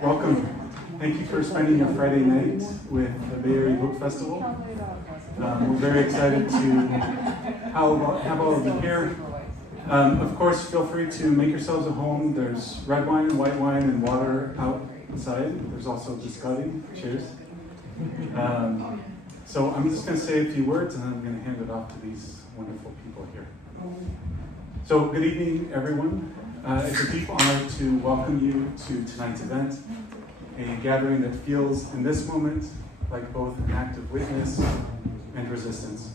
Welcome. Thank you for spending your Friday night with the Bay Area Book Festival. We're very excited to have all of you here. Of course, feel free to make yourselves at home. There's red wine and white wine and water outside. There's also biscotti. Cheers. So I'm just going to say a few words and then I'm going to hand it off to these wonderful people here. So good evening, everyone. It's a deep honor to welcome you to tonight's event, a gathering that feels in this moment like both an act of witness and resistance.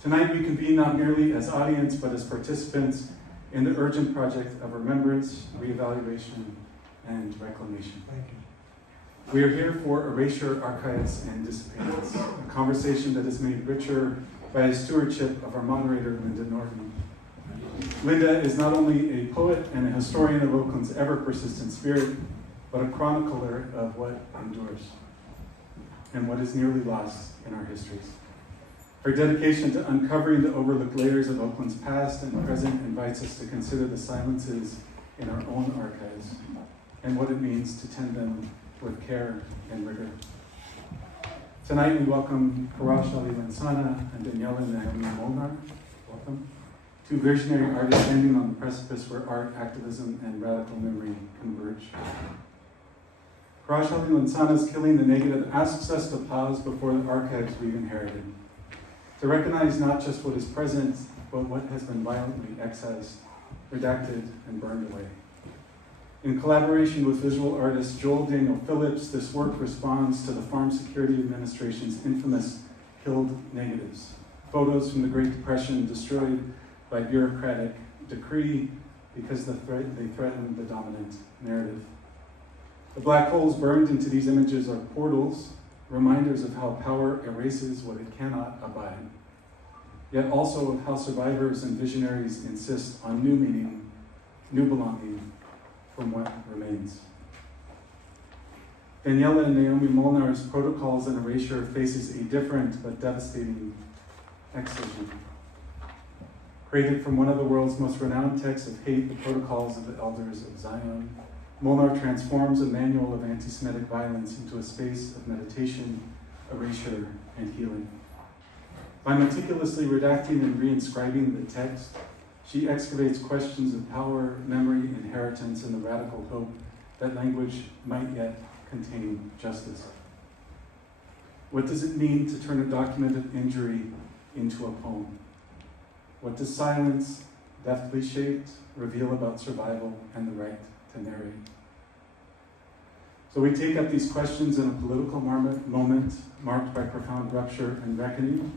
Tonight we convene not merely as audience, but as participants in the urgent project of remembrance, reevaluation, and reclamation. Thank you. We are here for Erasure, Archives, and Disappearance, a conversation that is made richer by the stewardship of our moderator, Linda Norton. Linda is not only a poet and a historian of Oakland's ever-persistent spirit, but a chronicler of what endures and what is nearly lost in our histories. Her dedication to uncovering the overlooked layers of Oakland's past and present invites us to consider the silences in our own archives and what it means to tend them with care and rigor. Tonight we welcome Quraysh Ali Lansana and Daniela Naomi Molnar. Welcome. Two visionary artists standing on the precipice where art, activism, and radical memory converge. Quraysh Ali Lansana's Killing the Negative asks us to pause before the archives we've inherited, to recognize not just what is present, but what has been violently excised, redacted, and burned away. In collaboration with visual artist Joel Daniel Phillips, this work responds to the Farm Security Administration's infamous killed negatives, photos from the Great Depression destroyed by bureaucratic decree because they threaten the dominant narrative. The black holes burned into these images are portals, reminders of how power erases what it cannot abide, yet also of how survivors and visionaries insist on new meaning, new belonging from what remains. Daniela Naomi Molnar's Protocols and Erasure faces a different but devastating excision. Created from one of the world's most renowned texts of hate, the Protocols of the Elders of Zion, Molnar transforms a manual of anti-Semitic violence into a space of meditation, erasure, and healing. By meticulously redacting and reinscribing the text, she excavates questions of power, memory, inheritance, and the radical hope that language might yet contain justice. What does it mean to turn a documented injury into a poem? What does silence, deftly shaped, reveal about survival and the right to narrate? So we take up these questions in a political moment marked by profound rupture and reckoning.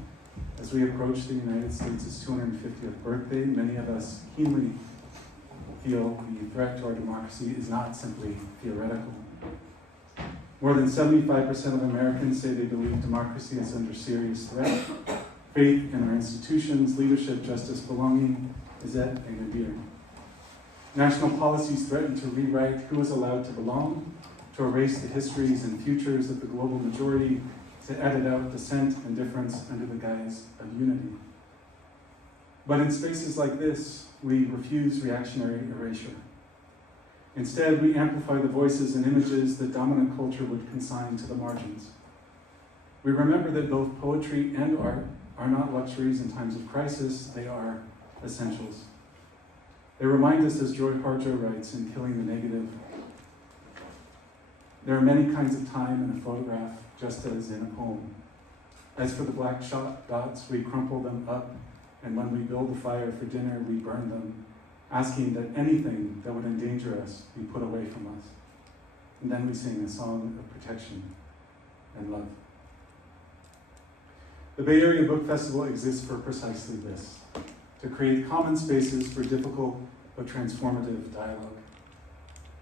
As we approach the United States' 250th birthday, many of us keenly feel the threat to our democracy is not simply theoretical. More than 75% of Americans say they believe democracy is under serious threat. Faith in our institutions, leadership, justice, belonging is at a nadir. National policies threaten to rewrite who is allowed to belong, to erase the histories and futures of the global majority, to edit out dissent and difference under the guise of unity. But in spaces like this, we refuse reactionary erasure. Instead, we amplify the voices and images that dominant culture would consign to the margins. We remember that both poetry and art are not luxuries in times of crisis, they are essentials. They remind us, as Joy Harjo writes in Killing the Negative, there are many kinds of time in a photograph, just as in a poem. As for the black shot dots, we crumple them up, and when we build a fire for dinner, we burn them, asking that anything that would endanger us be put away from us. And then we sing a song of protection and love. The Bay Area Book Festival exists for precisely this, to create common spaces for difficult but transformative dialogue.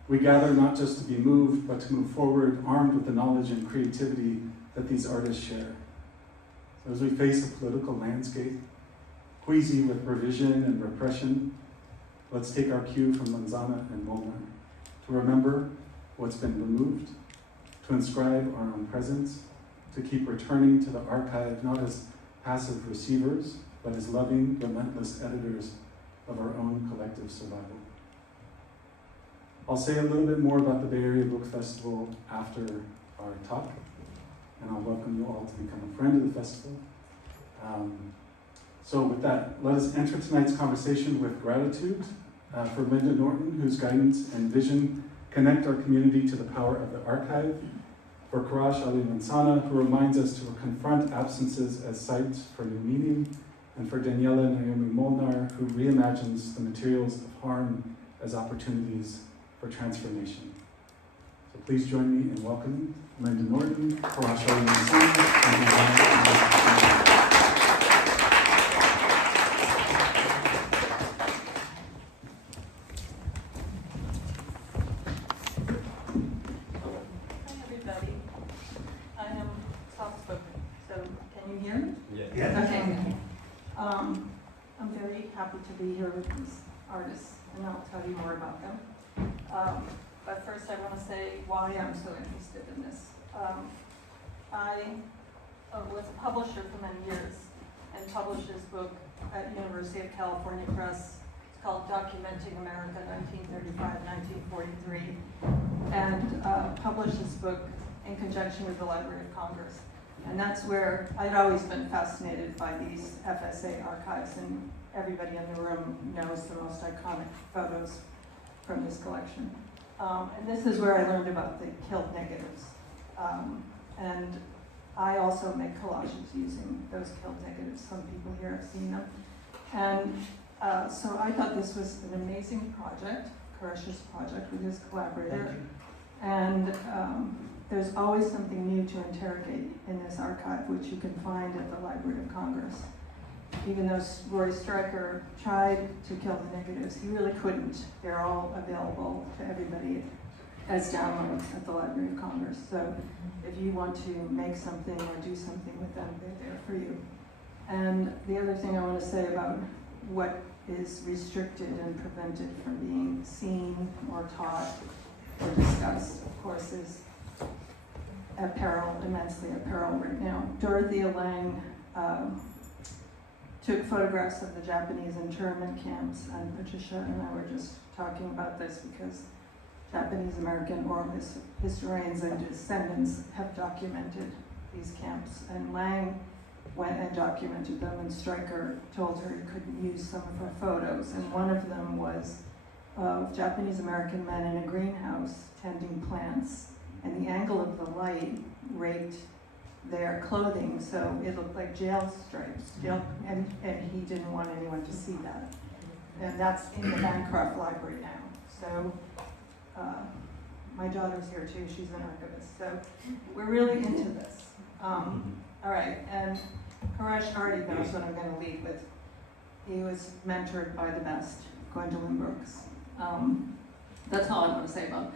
We gather not just to be moved, but to move forward, armed with the knowledge and creativity that these artists share. So as we face a political landscape, queasy with revision and repression, let's take our cue from Lansana and Molnar to remember what's been removed, to inscribe our own presence, to keep returning to the archive not as passive receivers, but as loving, relentless editors of our own collective survival. I'll say a little bit more about the Bay Area Book Festival after our talk, and I'll welcome you all to become a friend of the festival. So with that, let us enter tonight's conversation with gratitude for Linda Norton, whose guidance and vision connect our community to the power of the archive, for Quraysh Ali Lansana, who reminds us to confront absences as sites for new meaning, and for Daniela Naomi Molnar, who reimagines the materials of harm as opportunities for transformation. So please join me in welcoming Linda Norton, Quraysh Ali Lansana, and Hi everybody. I am soft-spoken, so can you hear me? Yeah. Okay. I'm very happy to be here with these artists, and I'll tell you more about them. But first I want to say why I'm so interested in this. I was a publisher for many years and published this book at University of California Press. It's called Documenting America, 1935-1943, and published this book in conjunction with the Library of Congress. And that's where I'd always been fascinated by these FSA archives, and everybody in the room knows the most iconic photos from this collection. And this is where I learned about the killed negatives. And I also make collages using those killed negatives. Some people here have seen them. And so I thought this was an amazing project, Quraysh's project with his collaborator. And there's always something new to interrogate in this archive, which you can find at the Library of Congress. Even though Roy Stryker tried to kill the negatives, he really couldn't. They're all available to everybody as downloads at the Library of Congress. So if you want to make something or do something with them, they're there for you. And the other thing I want to say about what is restricted and prevented from being seen or taught or discussed, of course, is immensely at peril right now. Dorothea Lange took photographs of the Japanese internment camps, and Patricia and I were just talking about this because Japanese American oral historians and descendants have documented these camps, and Lange went and documented them, and Stryker told her he couldn't use some of her photos, and one of them was of Japanese American men in a greenhouse tending plants, and the angle of the light raked their clothing, so it looked like jail stripes, and he didn't want anyone to see that. And that's in the Bancroft Library now. So my daughter's here too, she's an archivist. So we're really into this. All right, and Quraysh already knows what I'm going to lead with. He was mentored by the best, Gwendolyn Brooks. That's all I want to say about it.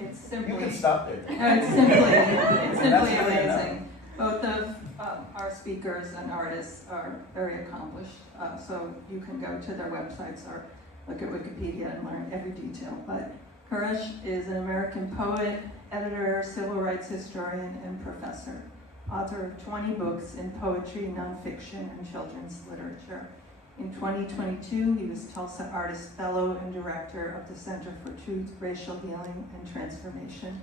It's simply, You can stop there. it's simply amazing. Both of our speakers and artists are very accomplished, so you can go to their websites or look at Wikipedia and learn every detail. But Quraysh is an American poet, editor, civil rights historian, and professor, author of 20 books in poetry, nonfiction, and children's literature. In 2022, he was Tulsa Artist Fellow and Director of the Center for Truth, Racial Healing, and Transformation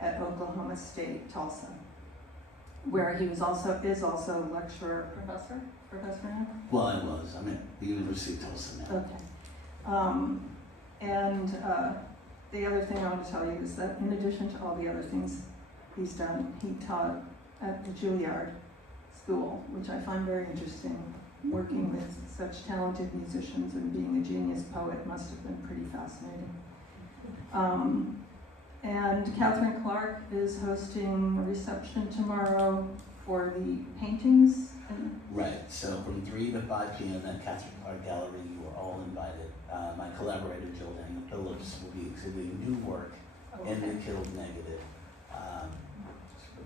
at Oklahoma State, Tulsa, where he is also lecturer, professor now? Well, I was. I'm at the University of Tulsa now. Okay. The other thing I want to tell you is that in addition to all the other things he's done, he taught at the Juilliard School, which I find very interesting. Working with such talented musicians and being a genius poet must have been pretty fascinating. And Catherine Clark is hosting a reception tomorrow for the paintings. Right, so from 3 to 5 p.m. at Catherine Clark Gallery, you are all invited. My collaborator, Jill Daniel Phillips, will be exhibiting new work in the Killed Negative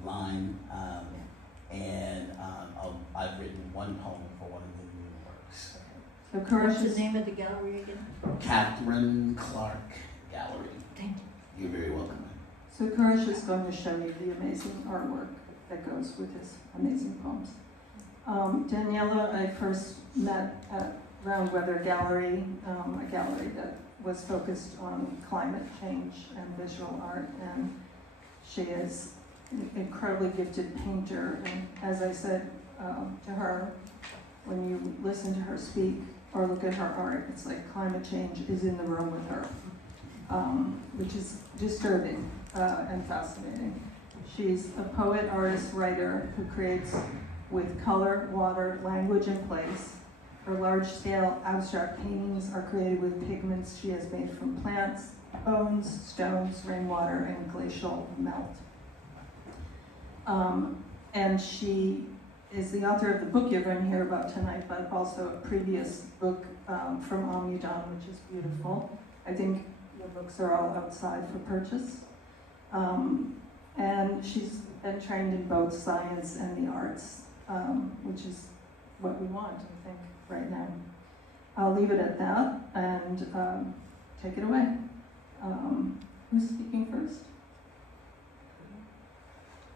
line. I've written one poem for one of the new works. So What's the name of the gallery again? Catherine Clark Gallery. Thank you. You're very welcome. So Quraysh is going to show you the amazing artwork that goes with his amazing poems. Daniela, I first met at round weather gallery, a gallery that was focused on climate change and visual art. And she is an incredibly gifted painter. And as I said to her, when you listen to her speak or look at her art, it's like climate change is in the room with her, which is disturbing and fascinating. She's a poet, artist, writer who creates with color, water, language, and place. Her large-scale abstract paintings are created with pigments she has made from plants, bones, stones, rainwater, and glacial melt. And she is the author of the book you're going to hear about tonight, but also a previous book from Amudan, which is beautiful. I think the books are all outside for purchase. And she's been trained in both science and the arts, which is what we want, I think, right now. I'll leave it at that and take it away. Who's speaking first?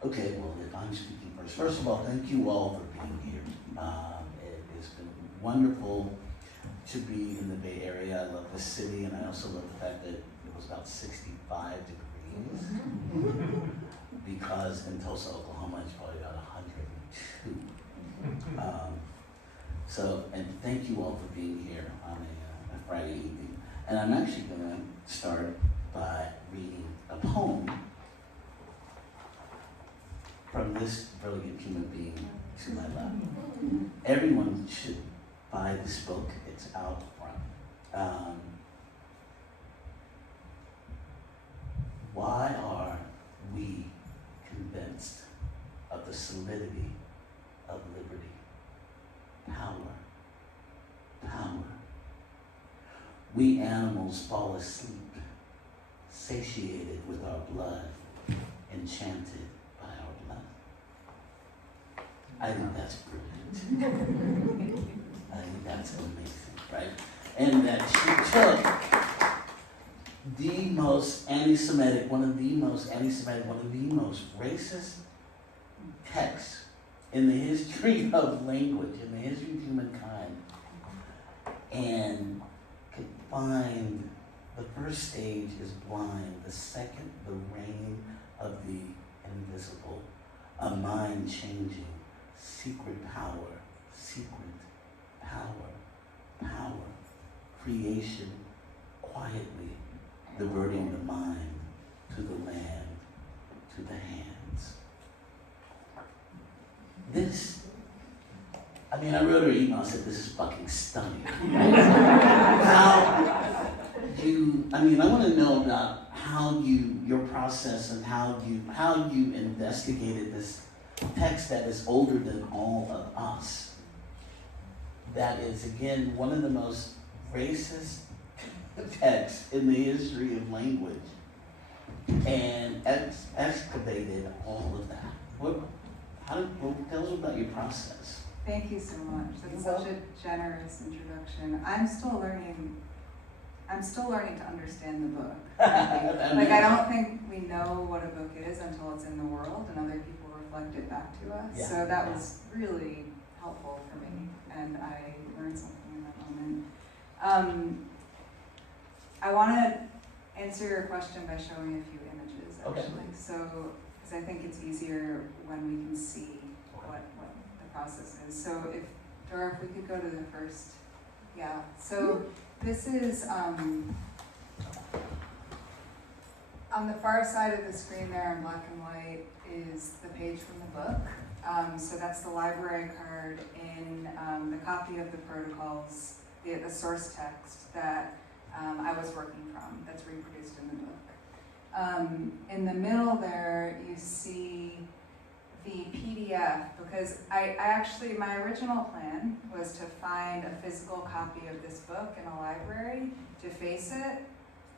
Okay, well, if I'm speaking first of all, thank you all for being here. It has been wonderful to be in the Bay Area. I love the city, and I also love the fact that it was about 65 degrees. Because in Tulsa, Oklahoma, it's probably about 102. And thank you all for being here on a Friday evening. And I'm actually going to start by reading a poem from this brilliant human being to my left. Everyone should buy this book. It's out front. Why are we convinced of the solidity of liberty? Power. We animals fall asleep, satiated with our blood, enchanted by our blood. I think that's brilliant. I think that's amazing, right? And that she took the most anti-Semitic, one of the most racist texts in the history of language, in the history of humankind, and could find the first stage is blind, the second, the reign of the invisible, a mind changing, secret power, creation quietly, diverting the mind to the land, to the hands. I wrote her email and said, this is fucking stunning. I want to know about your process and how you investigated this text that is older than all of us. That is, again, one of the most racist texts in the history of language, and excavated all of that. Tell us about your process. Thank you so much. That's such a generous introduction. I'm still learning to understand the book. I don't think we know what a book is until it's in the world and other people reflect it back to us. Yeah. So that was really helpful for me, and I learned something in that moment. I want to answer your question by showing a few images, actually. Okay. So, because I think it's easier when we can see what the process is. So if we could go to the first, yeah. So this is, on the far side of the screen there in black and white is the page from the book. So that's the library card in the copy of the protocols, the source text that I was working from, that's reproduced in the book. In the middle there, you see the PDF, because I actually, my original plan was to find a physical copy of this book in a library, deface it,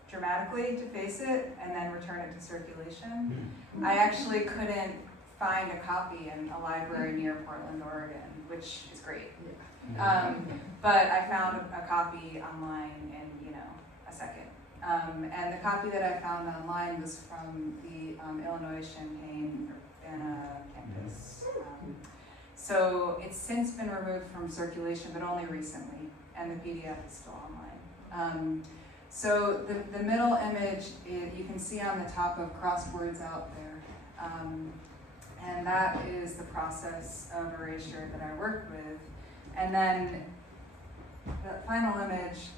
dramatically deface it, and then return it to circulation. I actually couldn't find a copy in a library near Portland, Oregon, which is great. But I found a copy online in, a second. And the copy that I found online was from the Illinois Champaign-Urbana campus. So it's since been removed from circulation, but only recently. and the PDF is still online. So the middle image, you can see on the top of crosswords out there. And that is the process of erasure that I worked with. And then the final image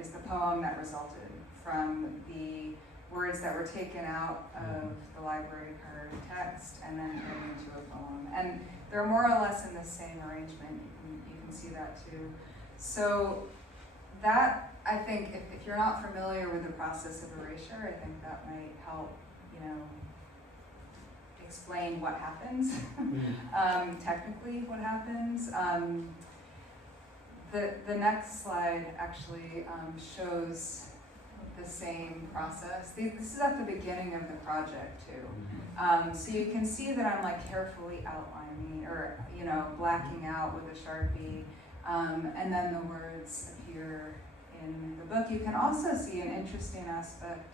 is the poem that resulted from the words that were taken out of the library card text and then turned into a poem. And they're more or less in the same arrangement. You can see that too. So that, I think, if you're not familiar with the process of erasure, I think that might help, explain what happens, technically what happens. The next slide actually shows the same process. This is at the beginning of the project too. So you can see that I'm like carefully outlining or, blacking out with a Sharpie, and then the words appear in the book. You can also see an interesting aspect.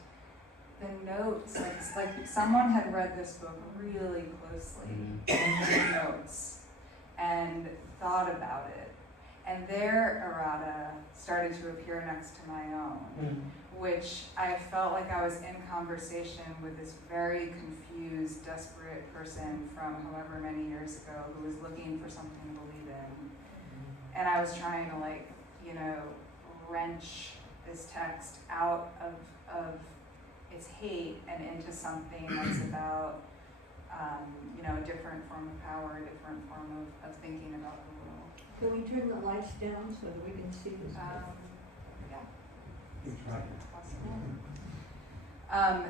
The notes, like someone had read this book really closely, took notes, and thought about it. And their errata started to appear next to my own, which I felt like I was in conversation with this very confused, desperate person from however many years ago who was looking for something to believe in. And I was trying to wrench this text out of its hate and into something that's about, a different form of power, a different form of thinking about the world. Can we turn the lights down so that we can see this?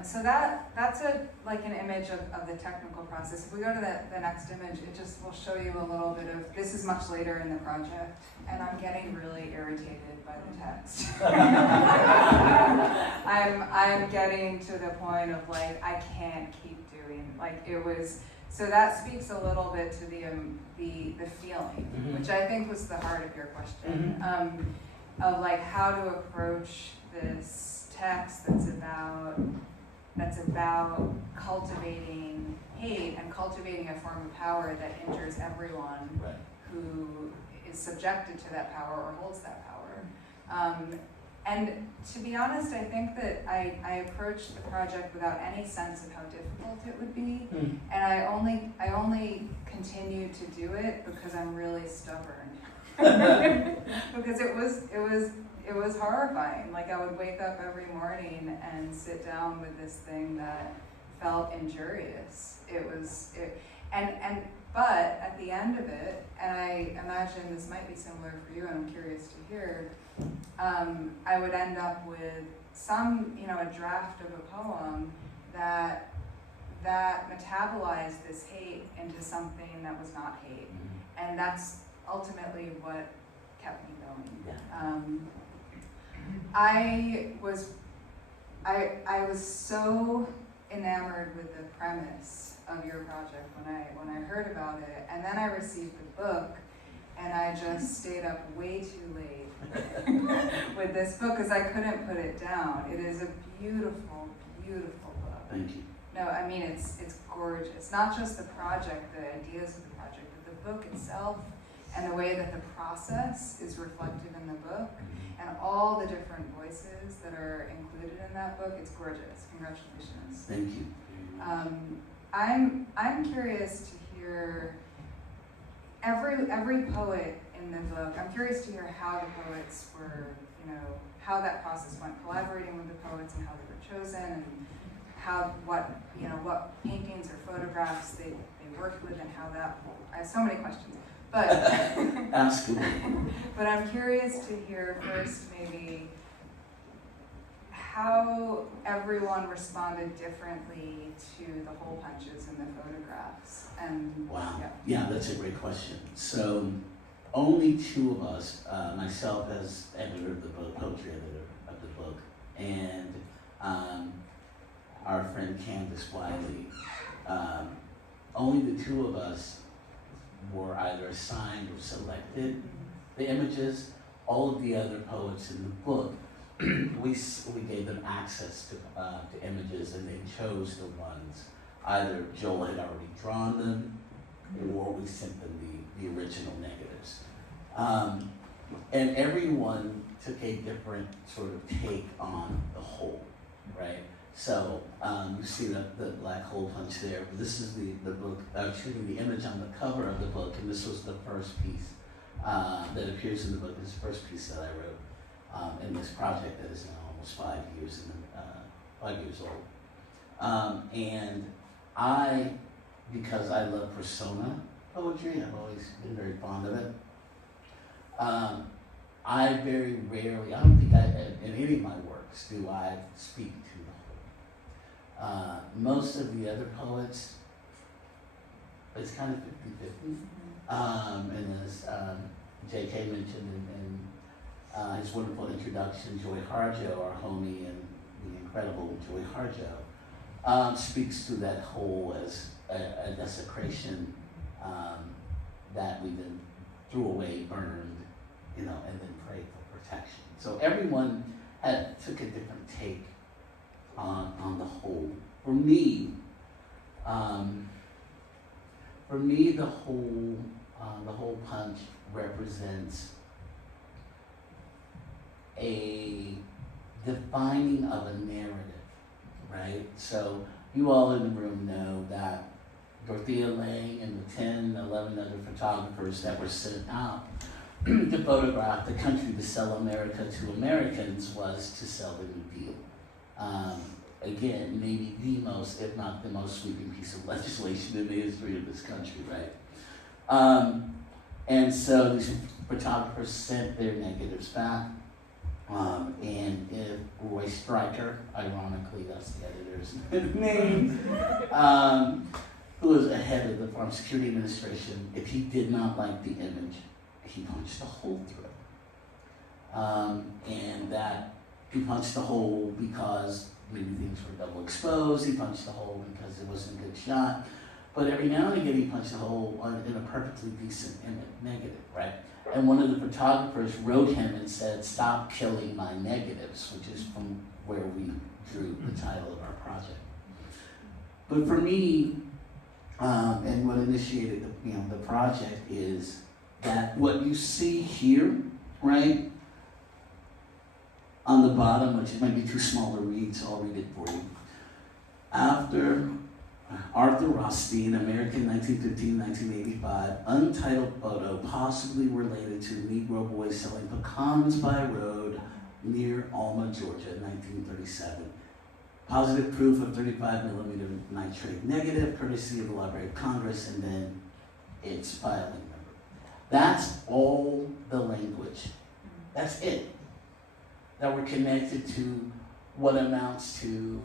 So that's an image of the technical process. If we go to the next image, it just will show you a little bit of, this is much later in the project, and I'm getting really irritated by the text. I'm getting to the point of I can't keep doing, so that speaks a little bit to the feeling, which I think was the heart of your question, of how to approach this text that's about cultivating hate and cultivating a form of power that injures everyone who is subjected to that power or holds that power. And to be honest, I think that I approached the project without any sense of how difficult it would be, and I only continued to do it because I'm really stubborn. Because it was horrifying. I would wake up every morning and sit down with this thing that felt injurious. But at the end of it, and I imagine this might be similar for you, and I'm curious to hear, I would end up with a draft of a poem that metabolized this hate into something that was not hate. And that's ultimately what kept me going. I was so enamored with the premise of your project when I heard about it, and then I received the book, and I just stayed up way too late with this book because I couldn't put it down. It is a beautiful, beautiful book. Thank you. No, I mean it's gorgeous. Not just the project, the ideas of the project, but the book itself and the way that the process is reflected in the book and all the different voices that are included in that book. It's gorgeous. Congratulations. Thank you. I'm curious to hear every poet in the book. I'm curious to hear how the poets were, how that process went, collaborating with the poets and how they were chosen, and what paintings or photographs they worked with, and how that. I have so many questions, but ask me. But I'm curious to hear first maybe how everyone responded differently to the hole punches in the photographs. And wow, yeah, that's a great question. So only two of us, myself as editor of the book, poetry editor of the book, and our friend Candace Wiley, only the two of us were either assigned or selected the images. All of the other poets in the book, we gave them access to images, and they chose the ones. Either Joel had already drawn them, or we sent them the original negatives. And everyone took a different sort of take on the whole, right? So you see the black hole punch there. This is the book, the image on the cover of the book, and this was the first piece that appears in the book. This is the first piece that I wrote in this project that is now almost 5 years 5 years old. And because I love persona poetry, I've always been very fond of it. I very rarely, I don't think in any of my works do I speak to the whole. Most of the other poets, it's kind of 50-50. And as J.K. mentioned in his wonderful introduction, Joy Harjo, our homie and the incredible Joy Harjo, speaks to that whole as a desecration that we then threw away, burned, and then prayed for protection. So everyone took a different take on the whole. For me, the whole punch represents a defining of a narrative, right? So you all in the room know that Dorothea Lange and the 10, 11 other photographers that were sent out to photograph the country to sell America to Americans was to sell the New Deal. Again, maybe the most, if not the most sweeping piece of legislation in the history of this country, right? And so these photographers sent their negatives back. And if Roy Stryker, ironically, that's the editor's name, who was the head of the Farm Security Administration, if he did not like the image, he punched a hole through it. And that he punched a hole because maybe things were double exposed, he punched a hole because it wasn't a good shot. But every now and again he punched a hole in a perfectly decent negative, right? And one of the photographers wrote him and said, "Stop killing my negatives," which is from where we drew the title of our project. But for me, and what initiated the project is that what you see here, right, on the bottom, which might be too small to read, so I'll read it for you. After Arthur Rothstein, American 1915-1985, untitled photo possibly related to Negro boys selling pecans by road near Alma, Georgia, 1937. Positive proof of 35mm nitrate negative, courtesy of the Library of Congress, and then its filing number. That's all the language. That's it. That we're connected to what amounts to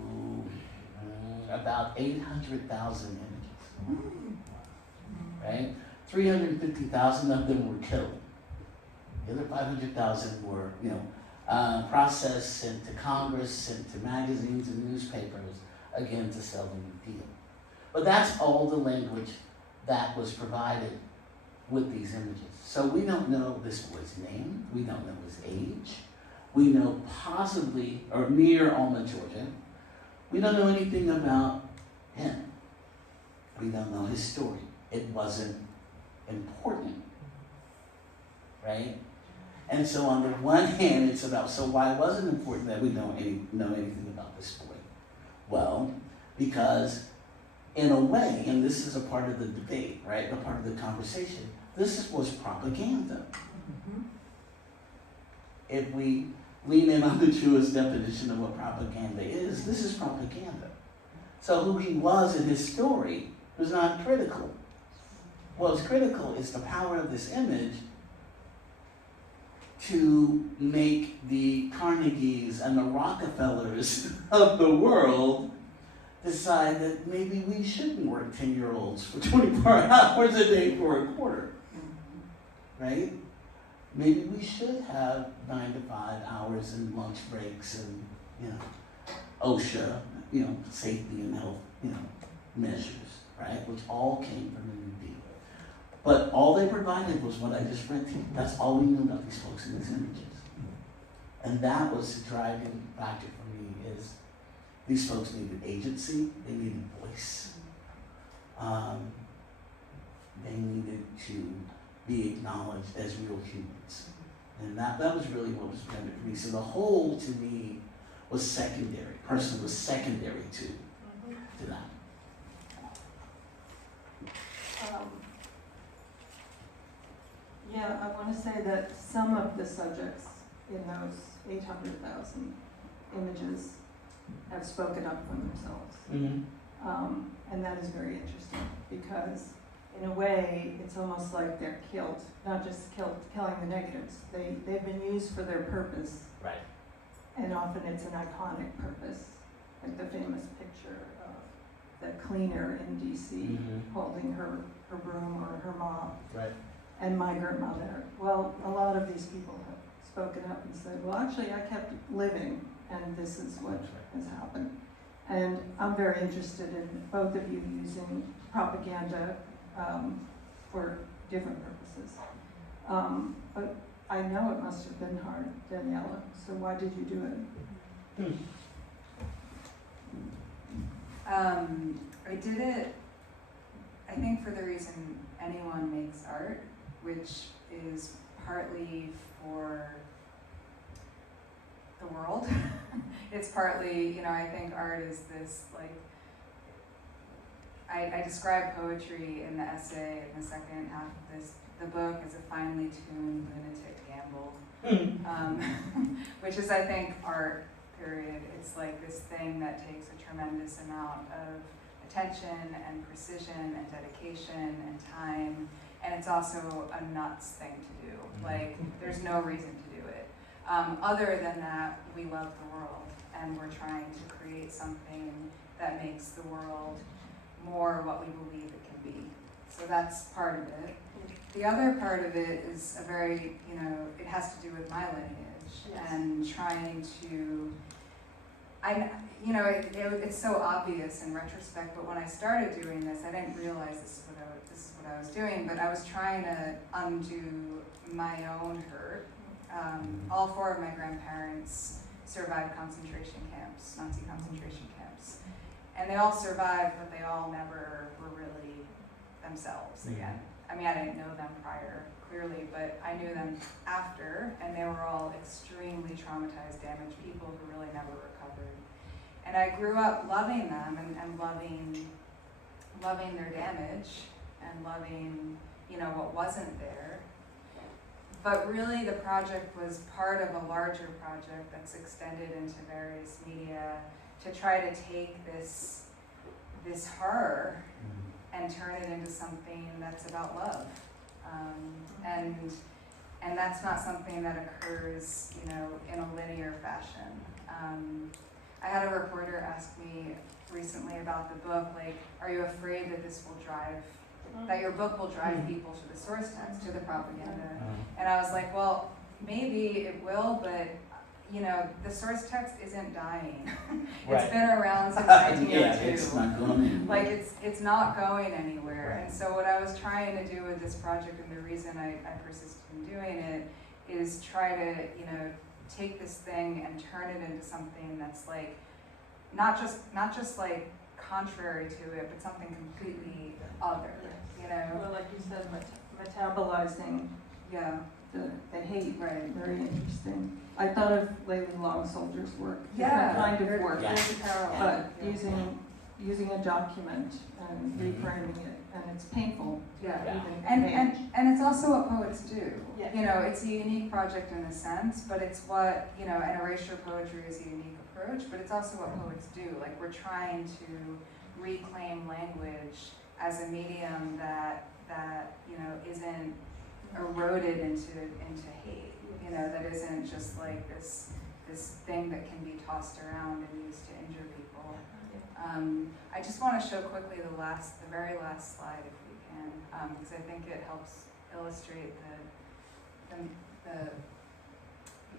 about 800,000 images, right? 350,000 of them were killed. The other 500,000 were, processed, sent to Congress, sent to magazines and newspapers, again, to sell the New Deal. But that's all the language that was provided with these images. So we don't know this boy's name, we don't know his age, we know possibly, or near Alma, Georgia, we don't know anything about him. We don't know his story. It wasn't important, right? And so on the one hand, it's about, so why was it important that we don't know anything about this boy? Well, because in a way, and this is a part of the debate, right, a part of the conversation, this was propaganda. Mm-hmm. If we lean in on the truest definition of what propaganda is, this is propaganda. So who he was in his story was not critical. What's critical is the power of this image to make the Carnegies and the Rockefellers of the world decide that maybe we shouldn't work 10-year-olds for 24 hours a day for a quarter, right? Maybe we should have 9 to 5 hours and lunch breaks and, OSHA, safety and health, measures, right? Which all came from the New Deal. But all they provided was what I just read to you. That's all we knew about these folks in these images. And that was the driving factor for me is these folks needed agency, they needed voice. They needed to be acknowledged as real humans. And that was really what was meant for me. So the whole, to me, was secondary. Person was secondary to that. Yeah, I want to say that some of the subjects in those 800,000 images have spoken up for themselves. And that is very interesting because in a way it's almost like they're killed, not just killing the negatives. They've been used for their purpose. Right. And often it's an iconic purpose, like the famous picture of the cleaner in DC holding her broom or her mop. Right. And migrant mother. Well, a lot of these people have spoken up and said, well, actually, I kept living, and this is what has happened. And I'm very interested in both of you using propaganda for different purposes. But I know it must have been hard, Daniela, so why did you do it? I did it, I think, for the reason anyone makes art, which is partly for the world. It's partly, I think art is this, like, I describe poetry in the essay in the second half of the book as a finely tuned lunatic gamble, which is, I think, art, period. It's like this thing that takes a tremendous amount of attention and precision and dedication and time. And it's also a nuts thing to do. Like, there's no reason to do it. Other than that, we love the world, and we're trying to create something that makes the world more what we believe it can be. So that's part of it. The other part of it is a very, it has to do with my lineage and trying to, it's so obvious in retrospect, but when I started doing this, I didn't realize this is what I was doing, but I was trying to undo my own hurt. All four of my grandparents survived concentration camps, Nazi concentration camps. And they all survived, but they all never were really themselves again. I mean, I didn't know them prior, clearly, but I knew them after, and they were all extremely traumatized, damaged people who really never recovered. And I grew up loving them and loving their damage and loving, what wasn't there. But really the project was part of a larger project that's extended into various media to try to take this horror and turn it into something that's about love. And that's not something that occurs, in a linear fashion. I had a reporter ask me recently about the book, like, are you afraid that that your book will drive people to the source text, to the propaganda? And I was like, well, maybe it will, but the source text isn't dying. It's been around since 1902. Yeah, it's not going anywhere. Like, it's not going anywhere. And so what I was trying to do with this project, and the reason I persisted in doing it, is try to, take this thing and turn it into something that's like, not just like contrary to it, but something completely other, Well, like you said, metabolizing the hate, right? Very interesting. I thought of Layli Long Soldier's work, different kind of work, There's a parallel. but using a document and reframing it, and it's painful. And it's also what poets do. Yeah. It's a unique project in a sense, but it's what, and erasure poetry is a unique approach, but it's also what poets do. Like, we're trying to reclaim language as a medium that isn't eroded into hate, that isn't just like this thing that can be tossed around and used to injure people. I just want to show quickly the very last slide, if we can, because I think it helps illustrate the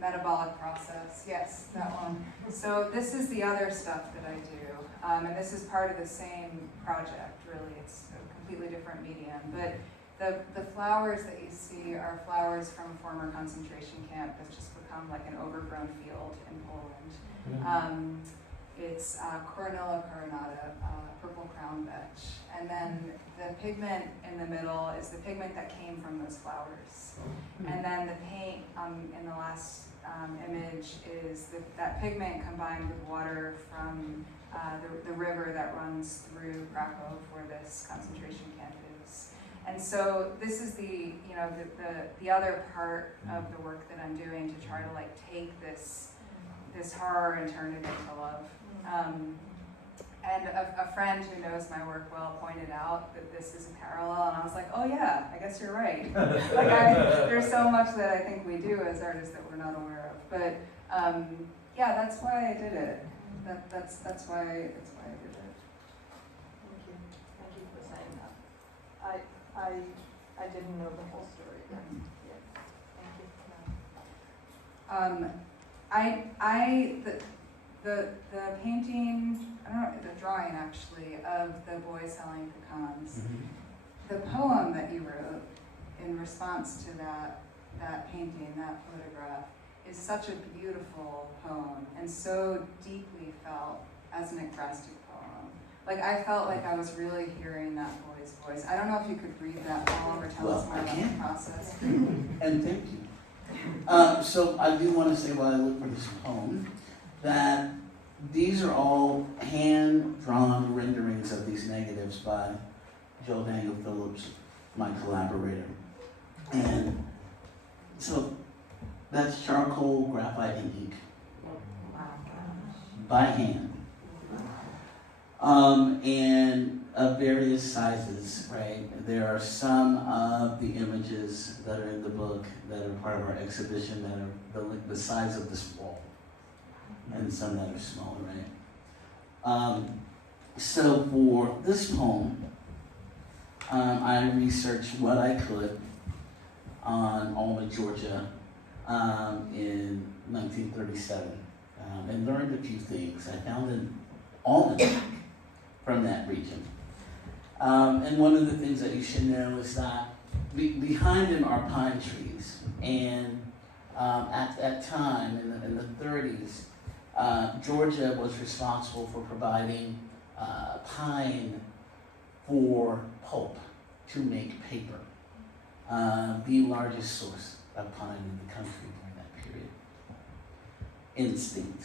metabolic process. Yes, that one. So this is the other stuff that I do, and this is part of the same project, really. It's a completely different medium, but the flowers that you see are flowers from a former concentration camp that's just become like an overgrown field in Poland. It's Coronilla coronata, purple crown vetch. And then the pigment in the middle is the pigment that came from those flowers. And then the paint in the last image is that pigment combined with water from the river that runs through Krakow for this concentration camp is. And so this is the other part of the work that I'm doing to try to like take this horror and turn it into love. And a friend who knows my work well pointed out that this is a parallel, and I was like, oh yeah, I guess you're right. There's so much that I think we do as artists that we're not aware of. But yeah, that's why I did it. That's why I did it. Thank you for saying that. I didn't know the whole story. Yeah. Thank you. The painting, I don't know, the drawing actually, of the boy selling pecans. The poem that you wrote in response to that painting, that photograph, is such a beautiful poem and so deeply felt as an ekphrastic poem. Like I felt like I was really hearing that boy's voice. I don't know if you could read that poem or tell us more about the process. And thank you. So I do want to say while I look for this poem, that these are all hand-drawn renderings of these negatives by Joe Daniel Phillips, my collaborator. And so that's charcoal, graphite, and ink by hand. And of various sizes, right? There are some of the images that are in the book that are part of our exhibition that are the size of this wall, and some that are smaller, right? So for this poem, I researched what I could on Alma, Georgia, in 1937, and learned a few things. I found an almanac from that region. And one of the things that you should know is that behind him are pine trees. And at that time, in the 30s, Georgia was responsible for providing pine for pulp to make paper, the largest source of pine in the country during that period. Instinct.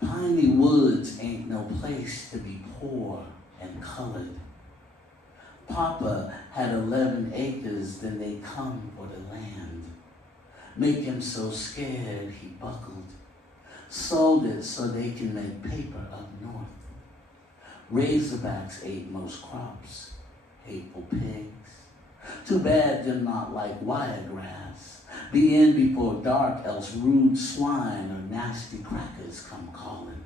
Piney woods ain't no place to be poor and colored. Papa had 11 acres, then they come for the land. Make him so scared he buckled. Sold it so they can make paper up north. Razorbacks ate most crops. Hateful pigs. Too bad they're not like wiregrass. Be in before dark, else rude swine or nasty crackers come calling.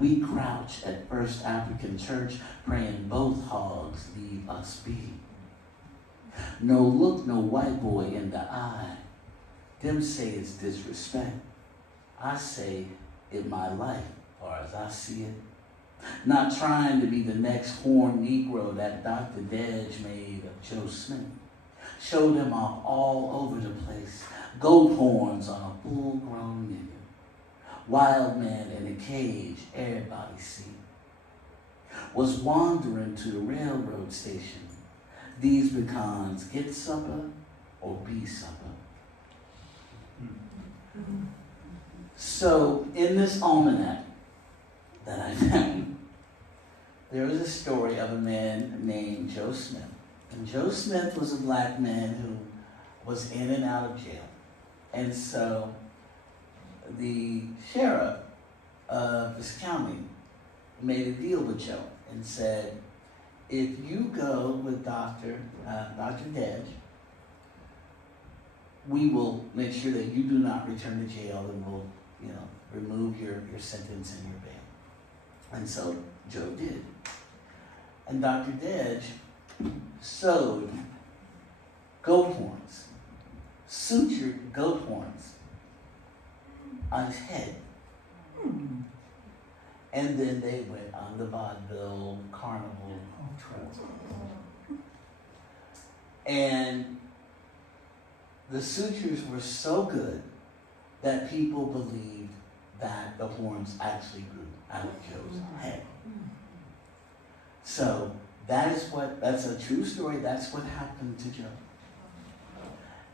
We crouch at First African Church, praying both hogs leave us be. No look no white boy in the eye. Them say it's disrespect. I say it my life, far as I see it. Not trying to be the next horned Negro that Dr. Dedge made of Joe Smith. Showed him off all over the place. Goat horns on a full-grown nigger. Wild man in a cage, everybody see. Was wandering to the railroad station. These pecans get supper or be supper. So in this almanac that I found, there was a story of a man named Joe Smith. And Joe Smith was a black man who was in and out of jail. And so the sheriff of this county made a deal with Joe and said, if you go with Dr. Dedge, we will make sure that you do not return to jail and we'll, remove your sentence and your bail. And so Joe did. And Dr. Dedge sewed goat horns, sutured goat horns on his head. And then they went on the vaudeville carnival tour. And the sutures were so good that people believed that the horns actually grew out of Joe's head. So that's a true story. That's what happened to Joe.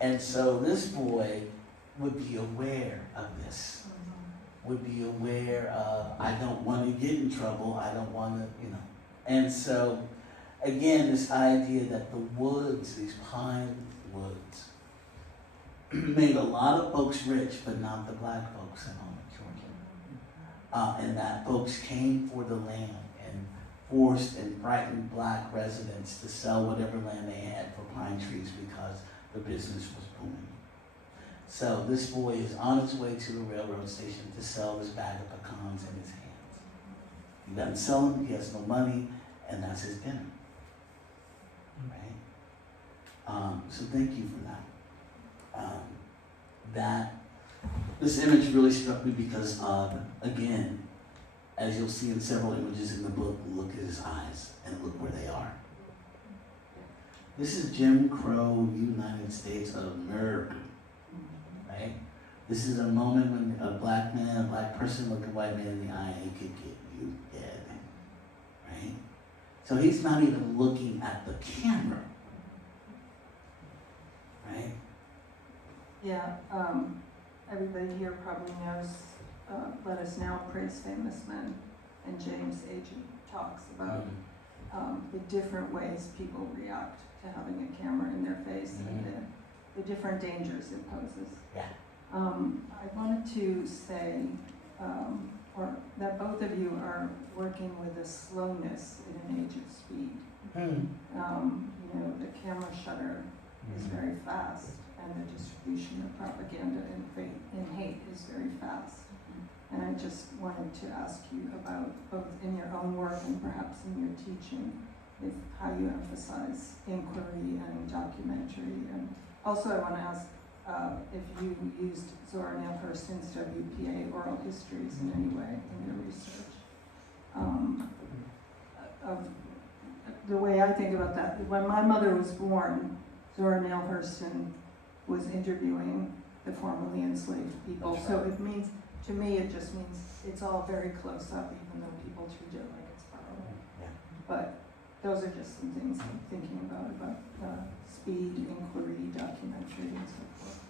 And so this boy would be aware of this, would be aware of, I don't want to get in trouble, I don't want to, And so, again, this idea that the woods, these pine woods, made a lot of folks rich, but not the black folks in home Georgia. And that folks came for the land and forced and frightened black residents to sell whatever land they had for pine trees because the business was booming. So this boy is on his way to the railroad station to sell this bag of pecans in his hands. He doesn't sell them, he has no money, and that's his dinner. Right? So thank you for that. This image really struck me because, again, as you'll see in several images in the book, look at his eyes and look where they are. This is Jim Crow, United States of America, right? This is a moment when a black man, a black person looked a white man in the eye and he could get you dead, right? So he's not even looking at the camera, right? Yeah, everybody here probably knows Let Us Now Praise Famous Men, and James Agee talks about the different ways people react to having a camera in their face and the different dangers it poses. Yeah. I wanted to say, or that both of you are working with a slowness in an age of speed. The camera shutter is very fast, and the distribution of propaganda and hate is very fast. And I just wanted to ask you about, both in your own work and perhaps in your teaching, with how you emphasize inquiry and documentary. And also I want to ask if you used Zora Neale Hurston's WPA oral histories in any way in your research. The way I think about that, when my mother was born, Zora Neale Hurston was interviewing the formerly enslaved people. That's So right. it means, to me, it just means it's all very close up, even though people treat it like it's far away. Yeah. But those are just some things I'm thinking about speed, inquiry, documentary, and so forth.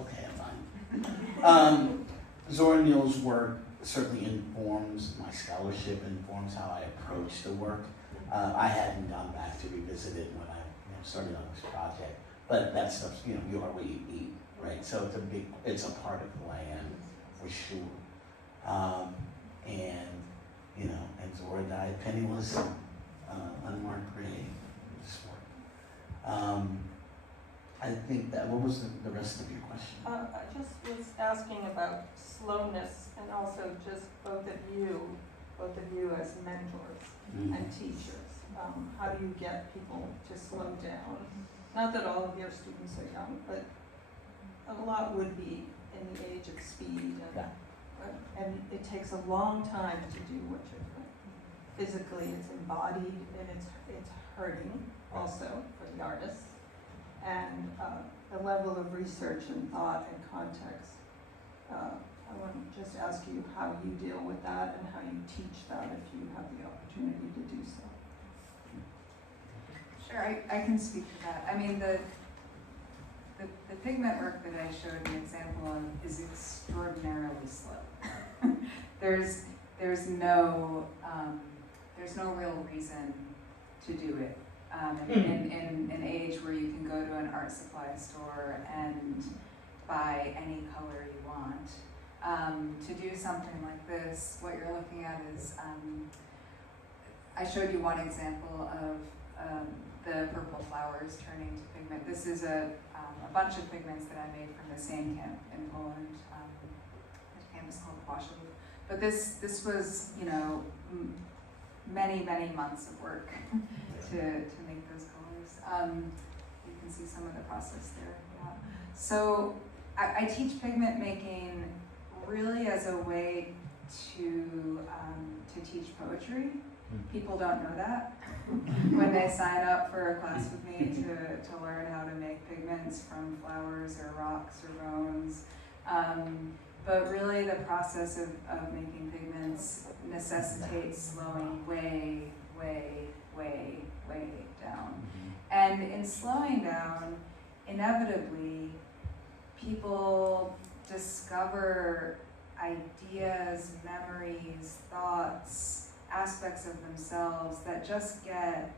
Okay, I'm fine. Zora Neale's work certainly informs my scholarship, informs how I approach the work. I hadn't gone back to revisit it when I started on this project, but that stuff's, you are what you eat, right? So it's a part of who I am, for sure. And Zora died penniless, unmarked grave. I think that, what was the rest of your question? I just was asking about slowness, and also just both of you as mentors and teachers. How do you get people to slow down? Not that all of your students are young, but a lot would be in the age of speed, and it takes a long time to do what you're doing. Physically, it's embodied, and it's hurting also for the artists. And the level of research and thought and context. I want to just ask you how you deal with that and how you teach that if you have the opportunity to do so. Sure, I can speak to that. I mean, the pigment work that I showed an example of is extraordinarily slow. there's no real reason to do it. In an age where you can go to an art supply store and buy any color you want, to do something like this, what you're looking at is, I showed you one example of the purple flowers turning to pigment. This is a bunch of pigments that I made from the same camp in Poland. The camp is called Quraysh. But this was, many months of work to make those colors. You can see some of the process there. Yeah. So I teach pigment making really as a way to teach poetry. People don't know that when they sign up for a class with me to learn how to make pigments from flowers or rocks or bones. but really the process of making pigments necessitates slowing way down. And in slowing down, inevitably, people discover ideas, memories, thoughts, aspects of themselves that just get,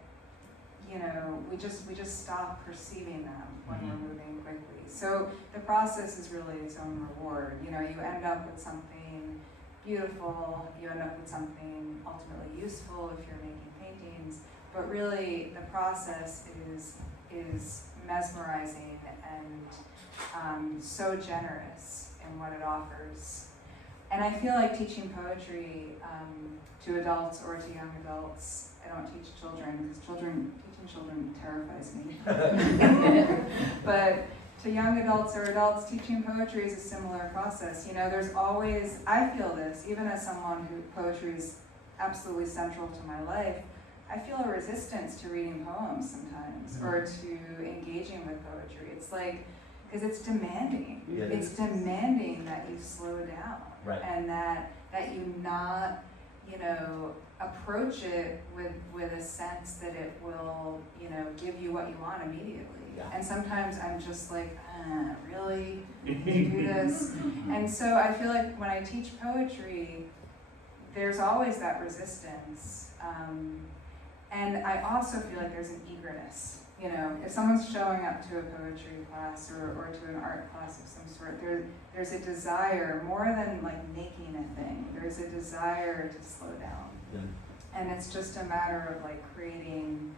we just stop perceiving them when we're moving quickly. So the process is really its own reward. You end up with something beautiful, you end up with something ultimately useful if you're making paintings, but really the process is mesmerizing and so generous in what it offers. And I feel like teaching poetry to adults or to young adults, I don't teach children because teaching children terrifies me. But to young adults or adults, teaching poetry is a similar process. There's always, I feel this, even as someone who poetry is absolutely central to my life, I feel a resistance to reading poems sometimes, or to engaging with poetry. It's like, because it's demanding. Yeah, It's demanding that you slow down. Right. And that you not, approach it with a sense that it will, give you what you want immediately. Yeah. And sometimes I'm just like, really? You do this? And so I feel like when I teach poetry, there's always that resistance. And I also feel like there's an eagerness. If someone's showing up to a poetry class or to an art class of some sort, there's a desire, more than like making a thing, there's a desire to slow down. Yeah. And it's just a matter of like creating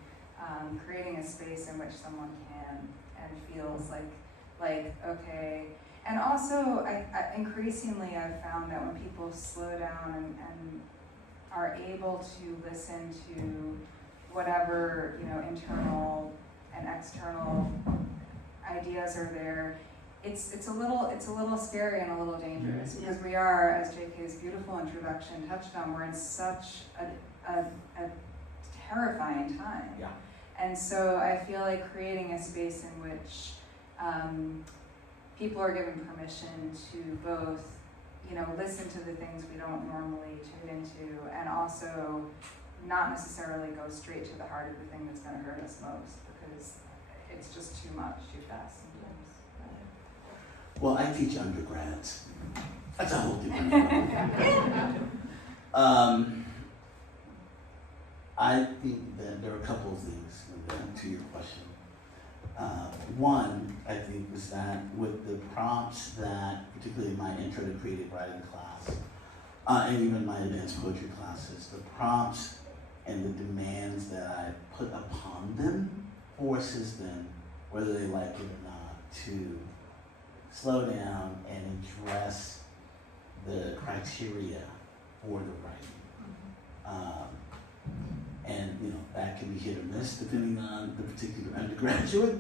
a space in which someone can and feels like okay. And also, I increasingly I've found that when people slow down and are able to listen to whatever internal and external ideas are there, it's a little scary and a little dangerous, because we are, as JK's beautiful introduction touched on, we're in such a terrifying time. Yeah. And so I feel like creating a space in which people are given permission to both, listen to the things we don't normally tune into, and also not necessarily go straight to the heart of the thing that's going to hurt us most, because it's just too much, too fast sometimes. Well, I teach undergrads. That's a whole different thing. I think that there are a couple of things to your question. One, I think, was that with the prompts that, particularly my intro to creative writing class, and even my advanced poetry classes, the prompts and the demands that I put upon them forces them, whether they like it or not, to slow down and address the criteria for the writing. And that can be hit or miss depending on the particular undergraduate.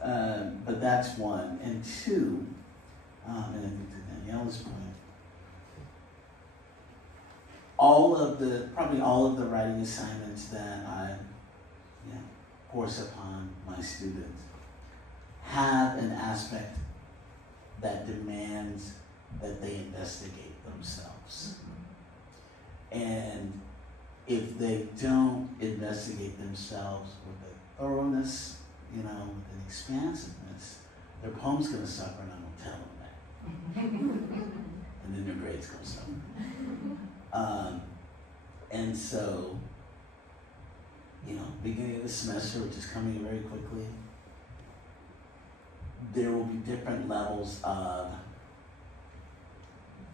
But that's one. And two, and I think to Daniela's point, probably all of the writing assignments that I force upon my students have an aspect that demands that they investigate themselves. And if they don't investigate themselves with a thoroughness, with an expansiveness, their poem's going to suffer, and I'm going to tell them that. And then their grades going to suffer. And so, beginning of the semester, which is coming very quickly, there will be different levels of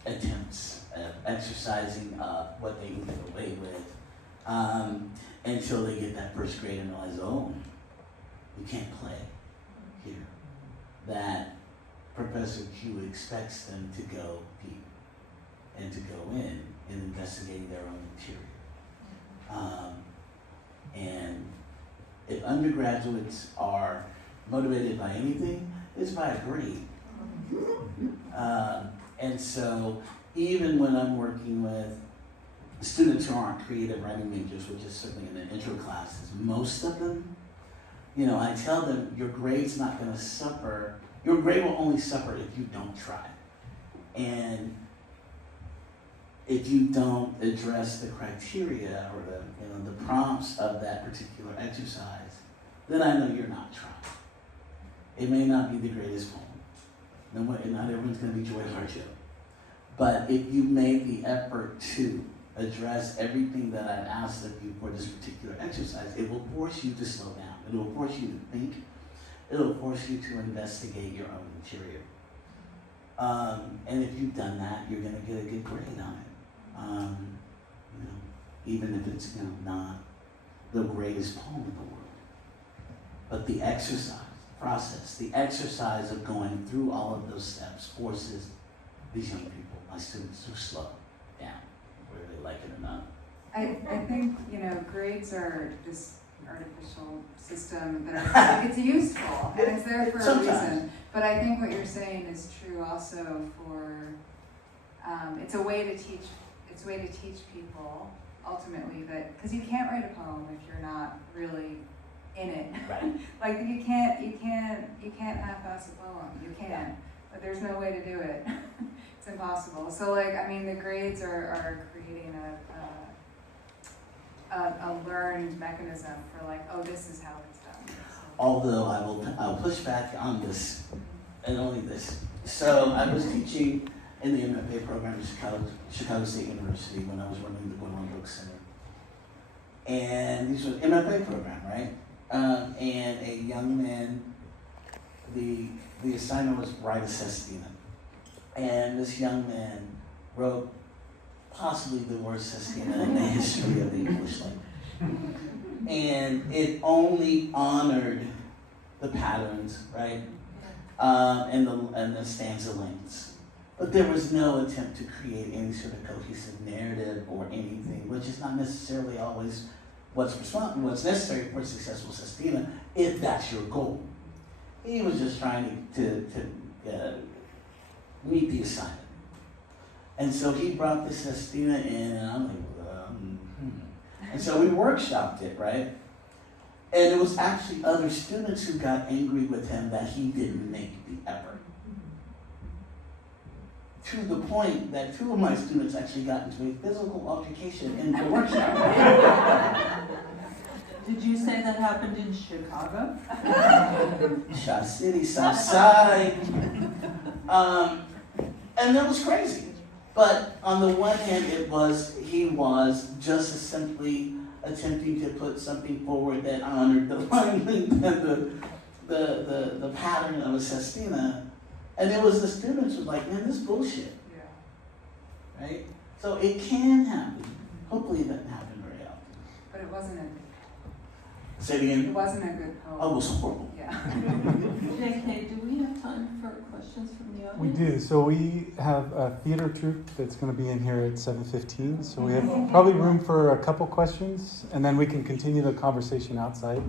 attempts at exercising what they can get away with until they get that first grade and realize, oh, we can't play here. That Professor Q expects them to go deep and to go in and investigating their own material. And if undergraduates are motivated by anything, it's by a grade. And so even when I'm working with students who aren't creative writing majors, which is certainly in the intro classes, most of them, I tell them your grade's not going to suffer. Your grade will only suffer if you don't try. And if you don't address the criteria or the prompts of that particular exercise, then I know you're not trying. It may not be the greatest poem. Not everyone's going to be Joy Harjo. But if you made the effort to address everything that I've asked of you for this particular exercise, it will force you to slow down. It will force you to think. It will force you to investigate your own material. And if you've done that, you're going to get a good grade on it. Even if it's not the greatest poem in the world. But the exercise process, the exercise of going through all of those steps forces these young people, my students, to slow down, whether they like it or not. I think, grades are this artificial system that it's useful and it's there for a reason. But I think what you're saying is true also for, it's a way to teach people ultimately that, because you can't write a poem if you're not really in it. Right. Like you can't half-ass a poem. You can, but there's no way to do it. It's impossible. So the grades are creating a learned mechanism for this is how it's done. Although I'll push back on this and only this. So I was teaching in the MFA program at Chicago State University when I was running the Gwendolyn Brooks Center. And these were MFA program, right? And a young man, the assignment was write a sestina. And this young man wrote possibly the worst sestina in the history of the English language. And it only honored the patterns, right? And the stanza lengths. But there was no attempt to create any sort of cohesive narrative or anything, which is not necessarily always what's necessary for a successful sestina, if that's your goal. He was just trying to meet the assignment. And so he brought the sestina in, and I'm like, And so we workshopped it, right? And it was actually other students who got angry with him that he didn't make the effort. To the point that 2 of my students actually got into a physical altercation in the workshop. Did you say that happened in Chicago? Shot City, South Side. And that was crazy. But on the one hand, he was just simply attempting to put something forward that honored the alignment and the pattern of a sestina. And it was the students who were like, man, this bullshit. Yeah. Right? So it can happen. Hopefully it doesn't happen very often. But it wasn't a good Say it again. It wasn't a good poem. Oh, it was horrible. Yeah. JK, do we have time for questions from the We audience? do. So we have a theater troupe that's going to be in here at 7:15. So we have probably room for a couple questions, and then we can continue the conversation outside.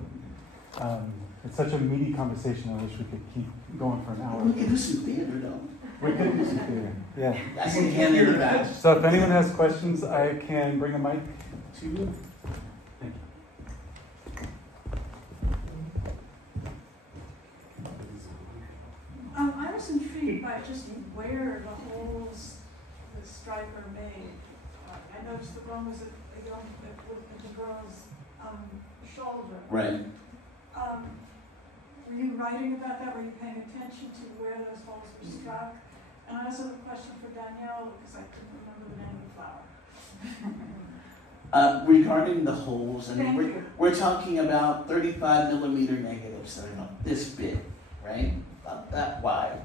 It's such a meaty conversation. I wish we could keep going for an hour. We can do some theater, though. We could do some theater. Yeah. I see hand in the back. So if anyone has questions, I can bring a mic to you. Thank you. I was intrigued by just where the holes the striker made. I noticed the one was at the girl's shoulder. Right. Were you writing about that? Were you paying attention to where those holes were struck? And I also have a question for Daniela because I couldn't remember the name of the flower. Regarding the holes, and Thank you. we're talking about 35 millimeter negatives that are not this big, right? About that wide.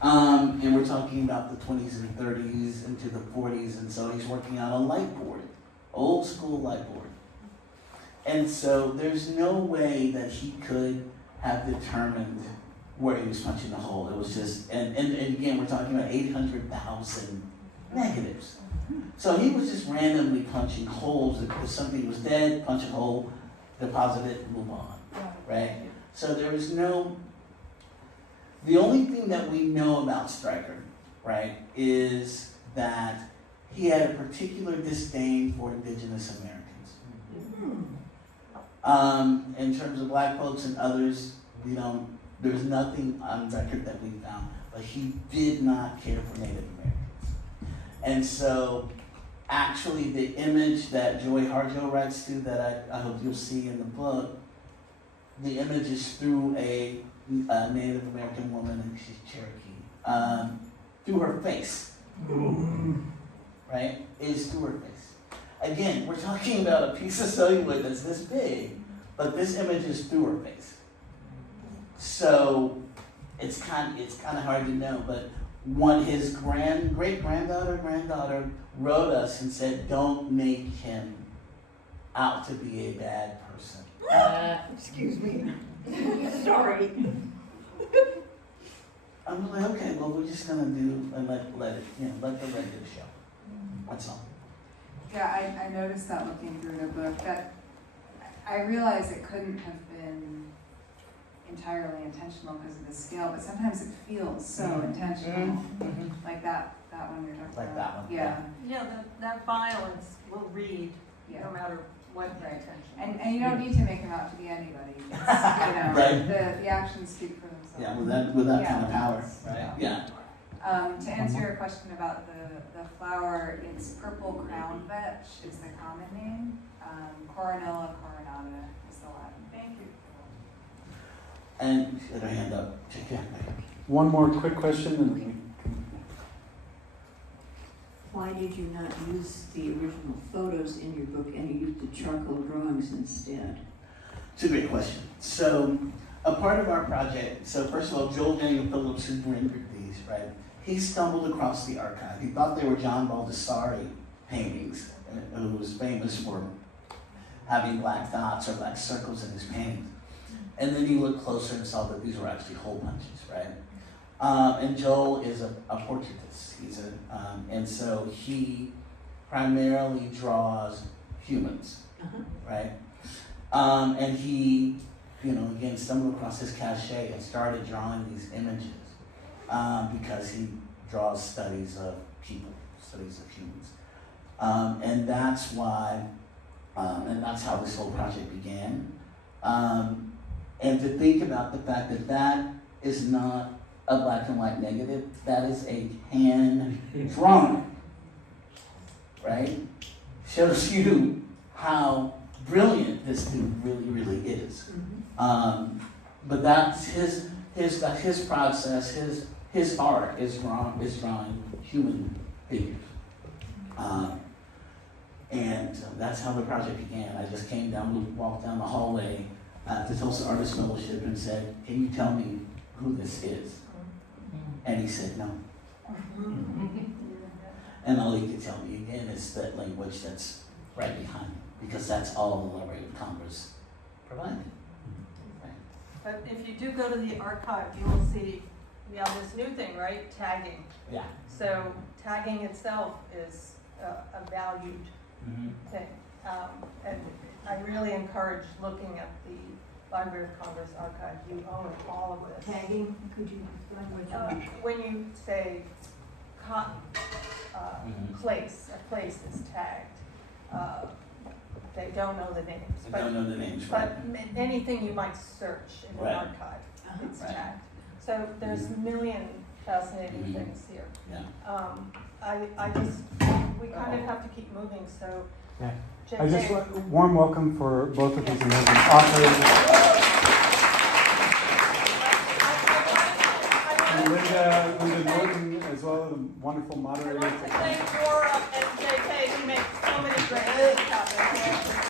And we're talking about the 20s and 30s into the 40s, and so he's working on a light board, old school light board. And so there's no way that he could have determined where he was punching the hole. It was just, and again, we're talking about 800,000 negatives. So he was just randomly punching holes. If something was dead, punch a hole, deposit it, move on, right? So there was no, the only thing that we know about Stryker, right, is that he had a particular disdain for indigenous Americans. In terms of black folks and others, there's nothing on record that we found, but he did not care for Native Americans. And so, actually, the image that Joy Harjo writes to, that I hope you'll see in the book, the image is through a Native American woman, and she's Cherokee, through her face. Right? Is through her face. Again, we're talking about a piece of celluloid that's this big, but this image is through her face. So it's kind of hard to know, but his granddaughter wrote us and said, "Don't make him out to be a bad person." Excuse me. Sorry. I'm like, okay, well, we're just gonna do and let it, let the record show. That's all. Yeah, I noticed that looking through the book, that I realized it couldn't have been entirely intentional because of the scale, but sometimes it feels so intentional. Like that one you're talking Like about. that one. Yeah, Yeah, that violence will read yeah. no matter what the Right. intention. And you don't need to make him out to be anybody. It's, Right. the actions speak for themselves. Yeah, with that kind of Yeah. power, right? Yeah. To answer your question about the flower, it's purple crown vetch is the common name. Coronilla coronata is the Latin. Thank you. And she had her hand up. Yeah. One more quick question, and we can Why did you not use the original photos in your book and you used the charcoal drawings instead? It's a great question. So, a part of our project, so first of all, Joel Daniel Phillips, who rendered these, right? He stumbled across the archive. He thought they were John Baldessari paintings, who was famous for having black dots or black circles in his paintings. And then he looked closer and saw that these were actually hole punches, right? And Joel is a portraitist. And so he primarily draws humans, right? And he, again, stumbled across his cachet and started drawing these images because he draws studies of people, studies of humans. And that's why, and that's how this whole project began. And to think about the fact that that is not a black and white negative, that is a hand drawing, right? Shows you how brilliant this dude really, really is. But that's his process, his art is drawing human figures. And that's how the project began. I just walked down the hallway at the Tulsa Artist Fellowship and said, "Can you tell me who this is?" And he said, "No." And all he could tell me again is that language that's right behind it, because that's all the Library of Congress provided. Right. But if you do go to the archive, you will see we have this new thing, right? Tagging. Yeah. So tagging itself is a valued thing. And I really encourage looking at the Library of Congress archive. You own all of this. Tagging, could you explain what you mean? When you say place, a place is tagged. They don't know the names. I don't know the names, right? But anything you might search in Right. an archive, it's Right. tagged. So there's a million fascinating things here. Yeah. We kind of have to keep moving, so. Yeah. Jen- I just Jane- want warm welcome for both of these amazing authors. And Linda Norton, as well as a wonderful I moderator. want to thank Laura and JK, who make so many great